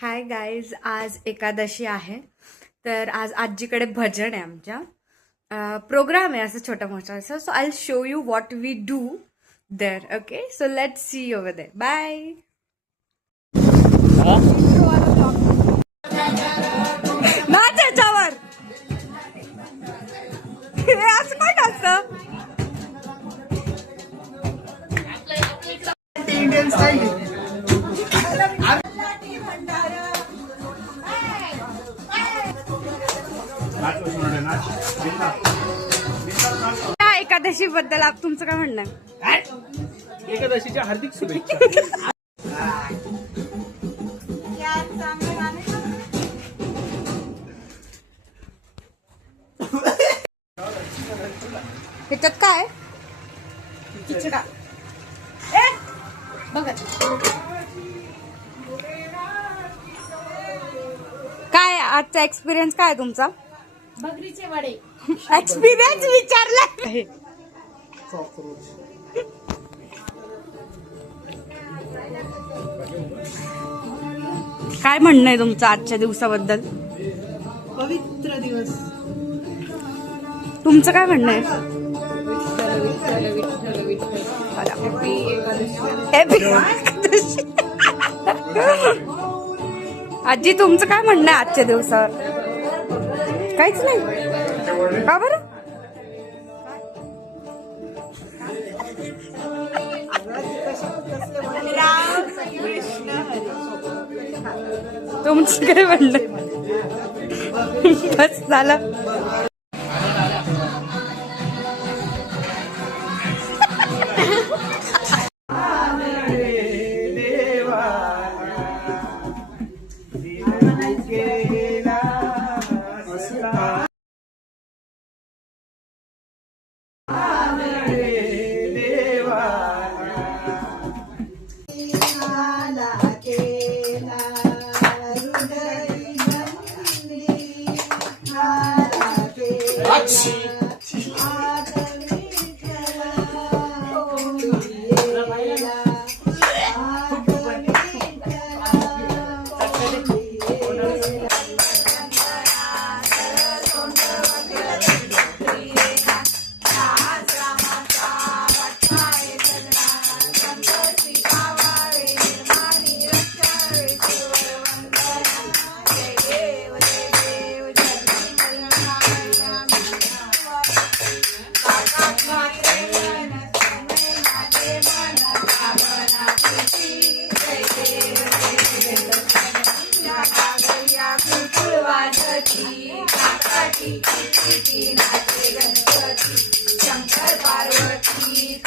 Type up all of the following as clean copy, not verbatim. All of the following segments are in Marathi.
हाय गाईज, आज एकादशी आहे. तर आज आजीकडे भजन आहे. आमच्या प्रोग्राम आहे असं छोटा मोठा असं. So I show you what we do there. Okay, so let's see over there. Bye. नाच याच्यावर. असं काय असतं? Indian style. एकादशी बद्दल तुमचं काय म्हणणं आहे? एकादशीच्या हार्दिक शुभेच्छा. ह्याच्यात काय खिचडा बघा. काय आजचा एक्सपिरियन्स काय तुमचा? भगरीचे वडे. एक्सपिरियन्स विचारला. काय म्हणणं आहे तुमचं आजच्या दिवसाबद्दल? पवित्र दिवस. तुमचं काय म्हणणं आहे? आजी तुमचं काय म्हणणं आहे आजच्या दिवसावर? काहीच नाही का बरं? तुमचं काय म्हणणं? बस झालं. शंकर पार्वती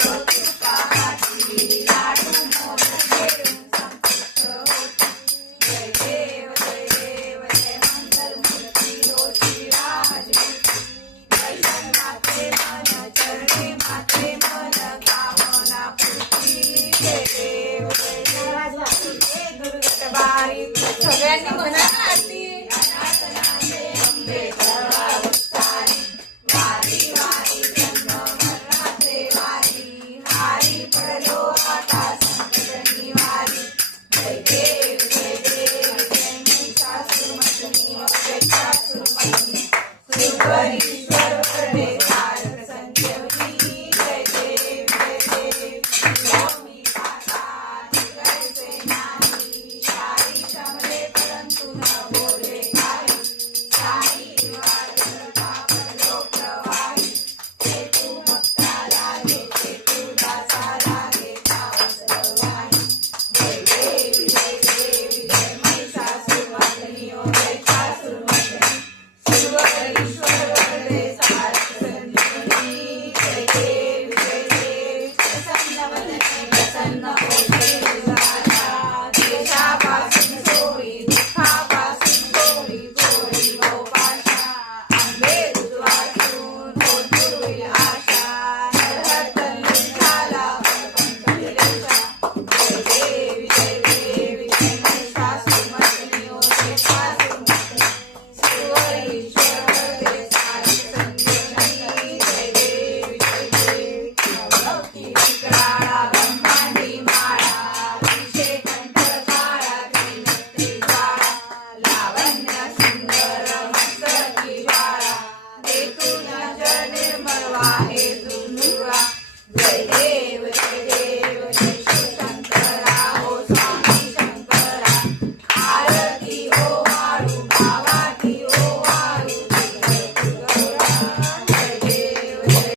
सगळ्यांनी म्हणा.